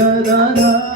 Gadadhara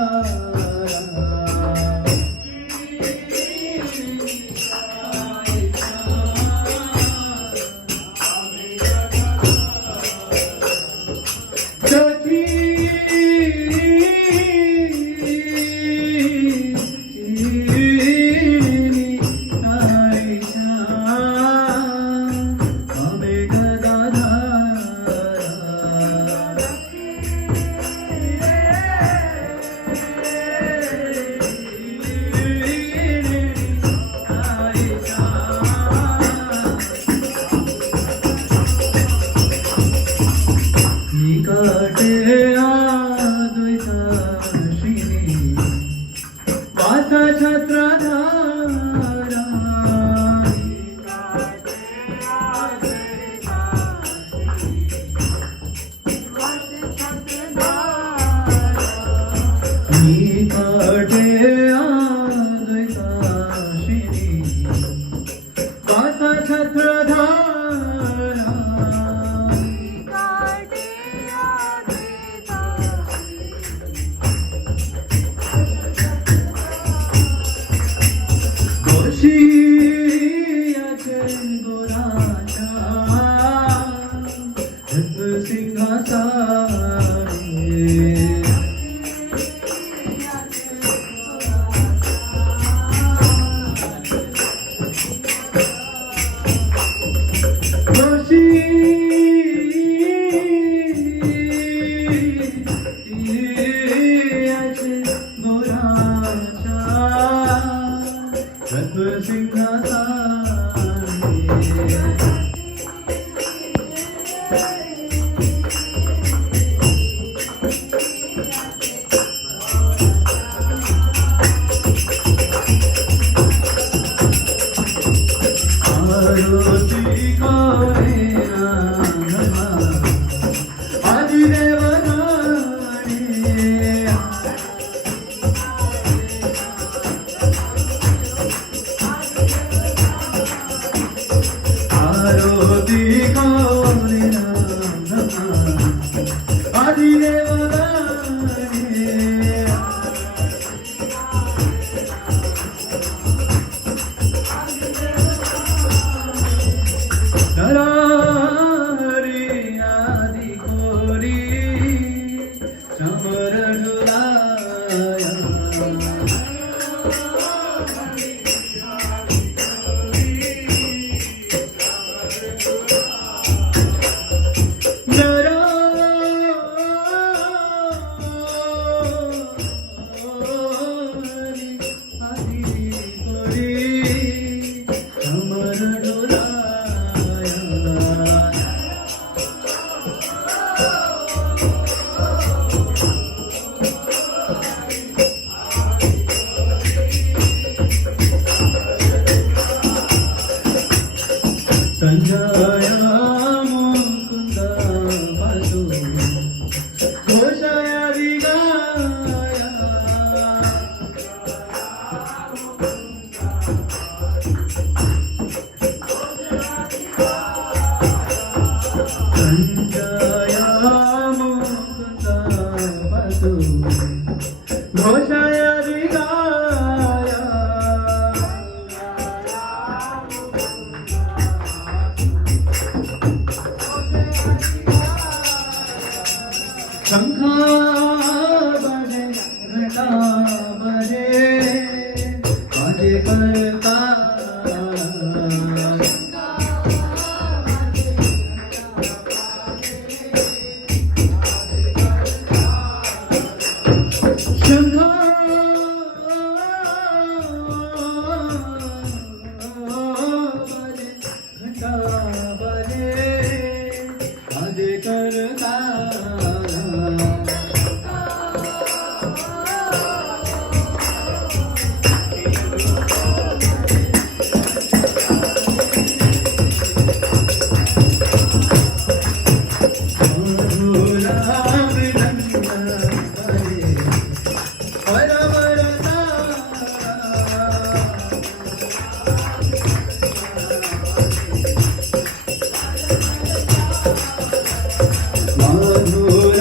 Madhu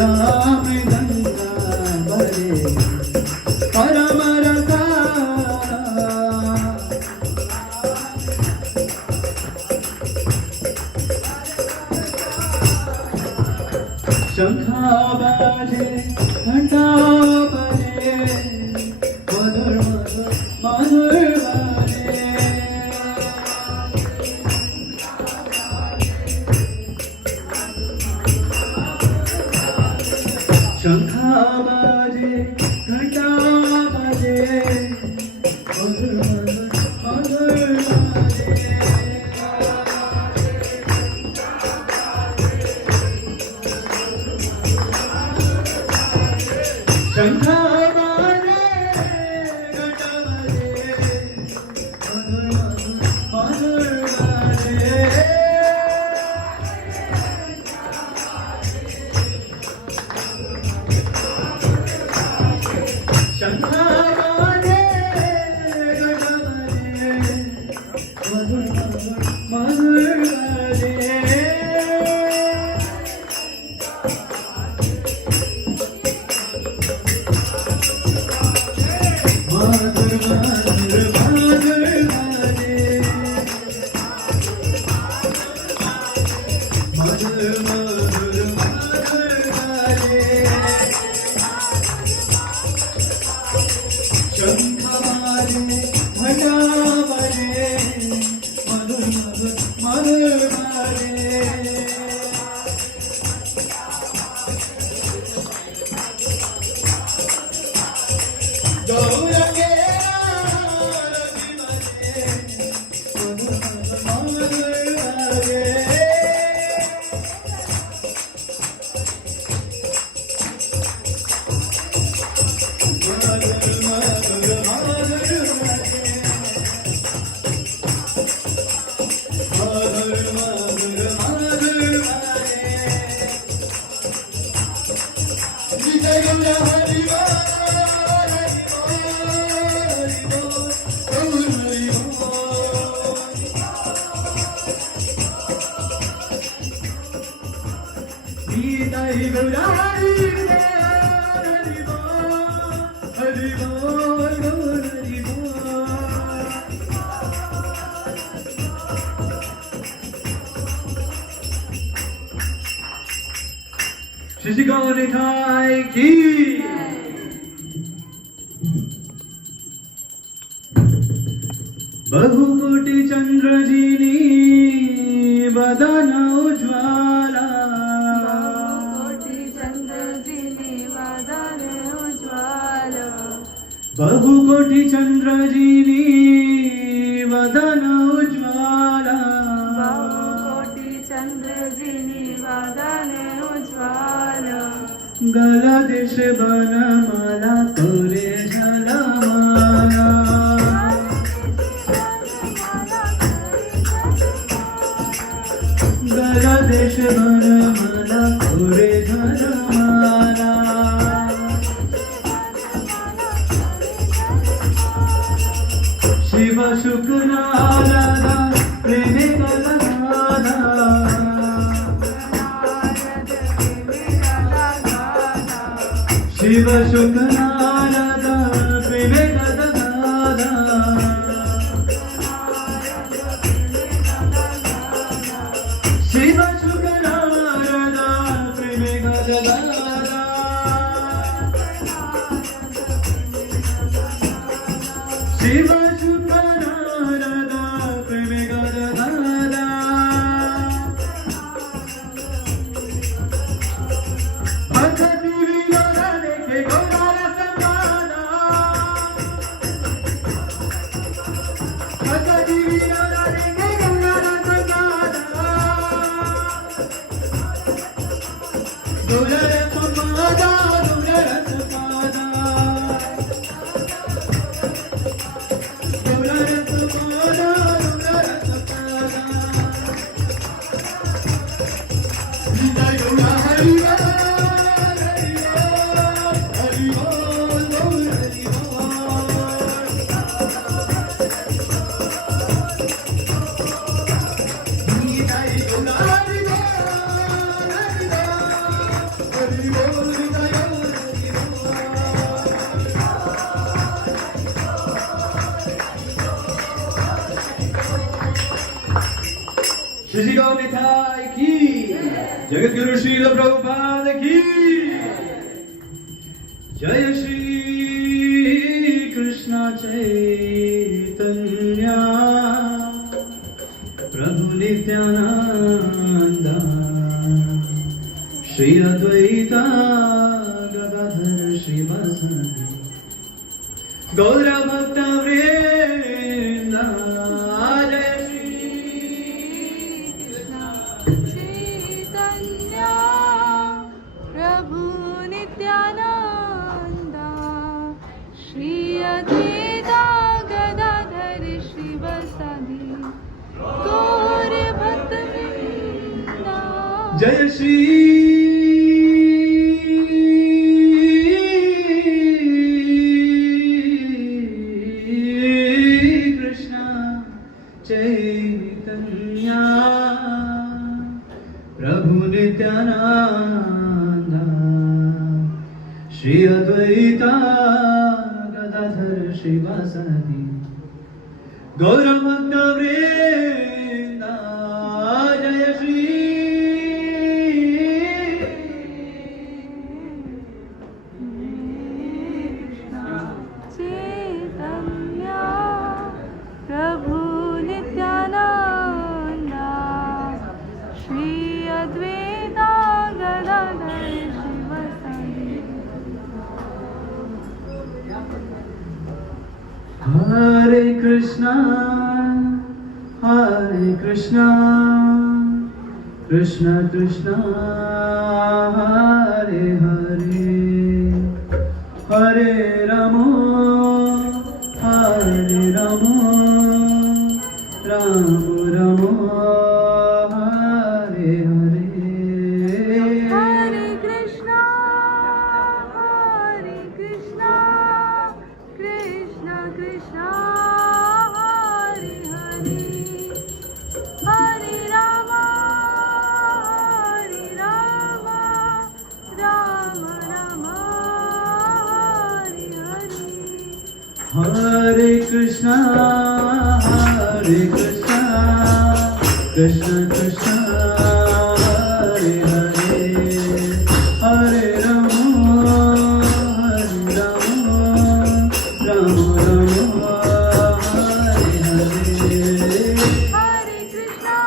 शंखा बाजे घंटा बाजे मधुर मधुर मधुर बाजे शंखा बाजे घंटा बाजे मधुर मधुर मधुर बाजे शंखा बाजे घंटा बाजे मधुर मधुर बाजे शंखा बाजे घंटा बाजे मधुर मधुर मधुर बाजे मधुर मधुर मधुर बाजे मधुर मधुर मधुर बाजे शंख बाजे घंटा बाजे मधुर मधुर मधुर बाजे गौरंगे आरती बाजे मधुर मधुर मधुर बाजे मधुर मधुर मधुर बाजे मधुर मधुर मधुर बाजे विजय गौरा हरि हरि गौरा हरि हरि बोल गौर हरि बोल श्री गौर निताई की बहुकोटि चंद्रजिनी बदन उज्ज्वला बहुकोटि चंद्रजिनी वदन उज्ज्वला बहुकोटि चंद्रजिनी वदन उज्ज्वला गलदेश बनमाला करे झलमाला गलदेश बनमाला करे झलमाला शिव शुक्र राधा प्रेमे कलनादा शिव शुक्र राधा प्रेमे कलनादा शिव शुक्र राधा प्रेमे कलनादा शिव हरि बोल जगद्गुरु श्रील प्रभुपाद की जय श्री कृष्ण चैतन्य प्रभु नित्यानंद श्री अद्वैता गदाधर श्रीवासदि गौर भक्त वृंद जय श्री चैतन्य प्रभु नित्यानंद श्री अद्वैता गदाधर श्रीवासदि गौर भक्तवृंद जय श्री कृष्ण चैतन्य प्रभु नित्यानंद श्री अद्वैता गदाधर श्रीवासदि गौर भक्त वृंद जय श्री चैतन्य प्रभु नित्यानंद श्री अद्वैता गदाधर श्रीवासदि हरे कृष्णा कृष्ण कृष्ण हरे हरे हरे राम राम राम हरे हरे हरे कृष्णा कृष्ण कृष्ण हरे हरे हरे राम राम राम हरे हरे हरे कृष्णा कृष्ण कृष्ण हरे हरे हरे राम राम राम हरे हरे हरे कृष्णा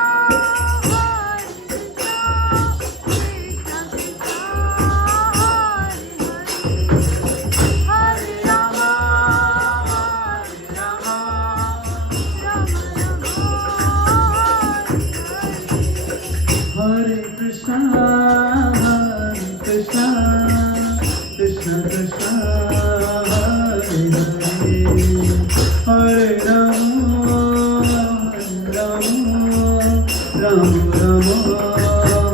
कृष्ण कृष्ण हरे हरे हरे राम राम हरे कृष्णा कृष्ण कृष्ण हरे हरे हरे राम राम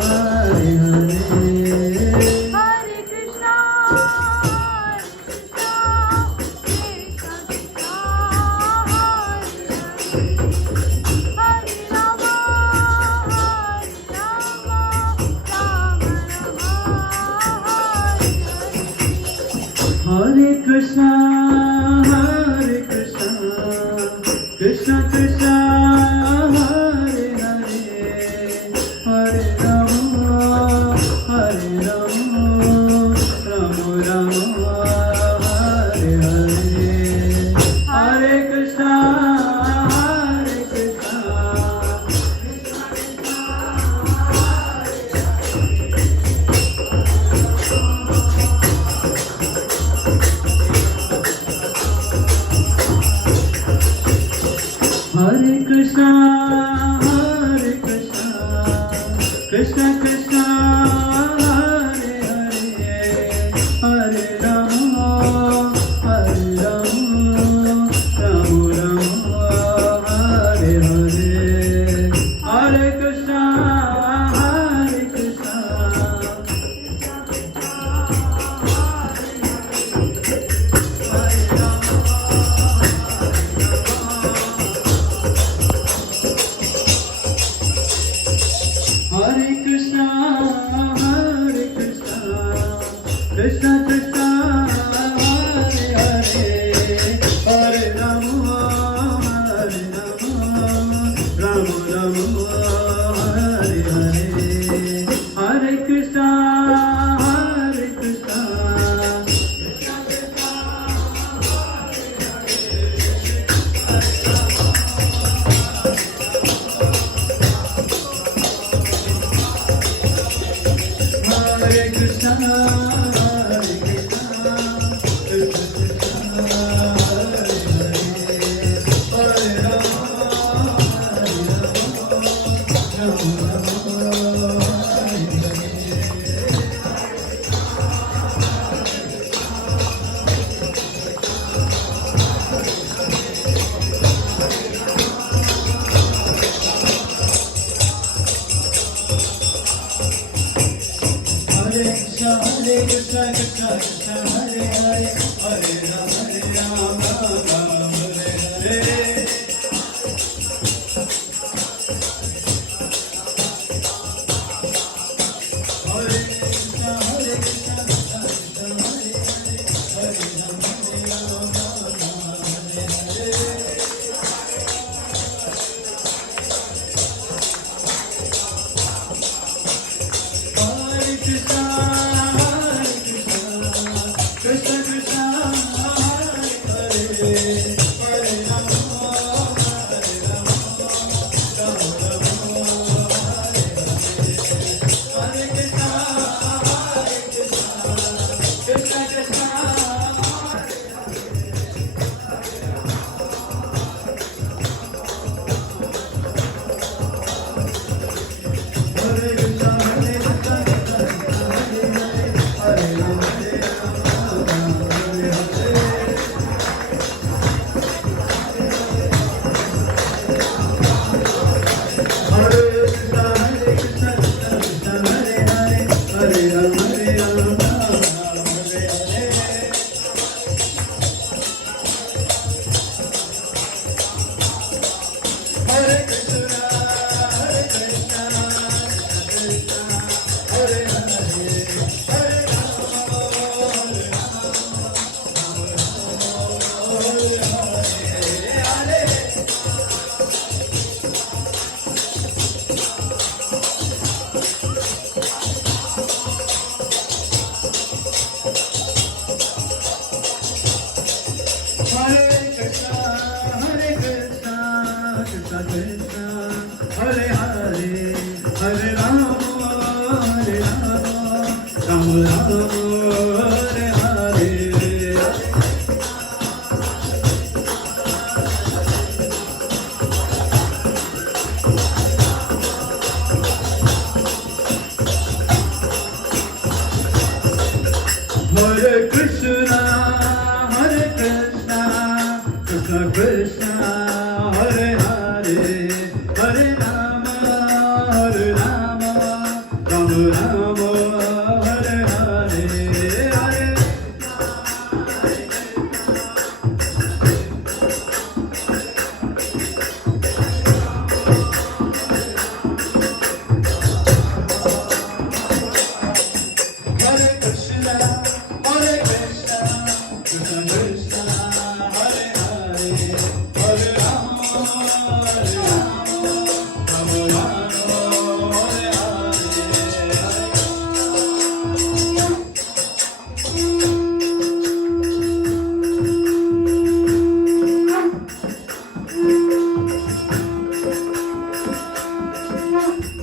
हरे हरे हरे कृष्णा कृष्ण कृष्ण हरे राम हरे कृष्णा कृष्ण कृष्ण हरे हरे हरे राम राम राम हरे हरे हरे कृष्णा हरे Krishna Krishna Krishna Hare Hare Hare Ram Ram Ram Hare Hare Hare Krishna Krishna, Hare Krishna, Hare Krishna, Hare Krishna, Krishna Krishna, Hare Hare, Hare Rama, Hare Rama, Hare Krishna, Hare Krishna, Krishna Krishna, Hare Hare, Hare Rama, Rama Hare Hare. Hare Krishna, Hare Krishna, Krishna Krishna, Hare Hare, Hare Rama, Hare Hare. Hare Krishna, Hare Krishna, Krishna Krishna, Hare Hare, Hare Rama, Hare Rama, Rama Rama, Hare Hare. Hare Krishna, Hare Krishna, Krishna Krishna, Hare Krishna, Hare Krishna, Krishna Krishna, Hare Hare, Hare Rama, Hare Krishna, Hare Krishna, Krishna Krishna, Hare Hare, Hare Rama, Hare Rama, Rama Rama, Hare Hare, Hare Hare Krishna, Hare Krishna, Krishna Krishna, Hare Hare, Hare Rama, Hare Rama, Rama Rama, Hare Hare.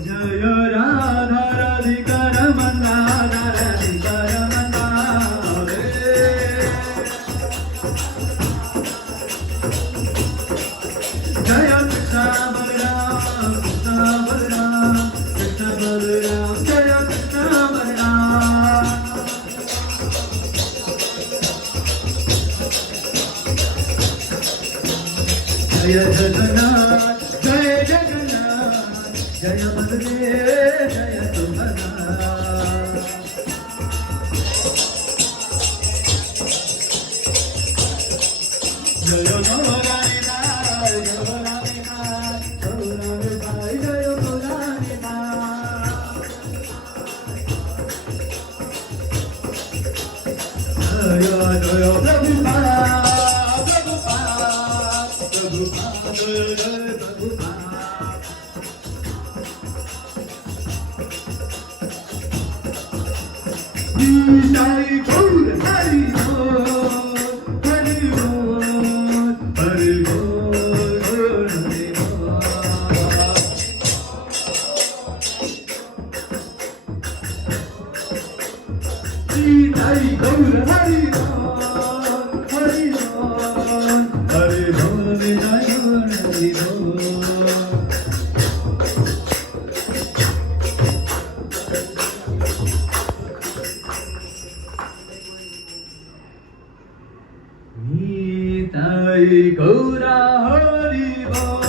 Jaya Radha Radhika Ramana Radhika Ramana Hare. Jaya Krishna Balaram, Krishna Balaram, Krishna Balaram, Jaya Krishna Balaram. Jaya Jagannath, Jaya Jagannath, Jaya Baladev, Jaya Subhadra. Jaya Bharani Bhai, Jaya Bharani Bhai, Bharani Bhai, Jaya Bharani Bhai. Jaya Jaya Prabhupada, Prabhupada, Prabhupada, Jaya Prabhupada. Nitai गौर हरि बोल हरि बोल हरि बोल हरि बोल निताई गौर हरि बोल हरि बोल हरि बोल निताई गौर हरि बोल निताई गौरा हरि बोल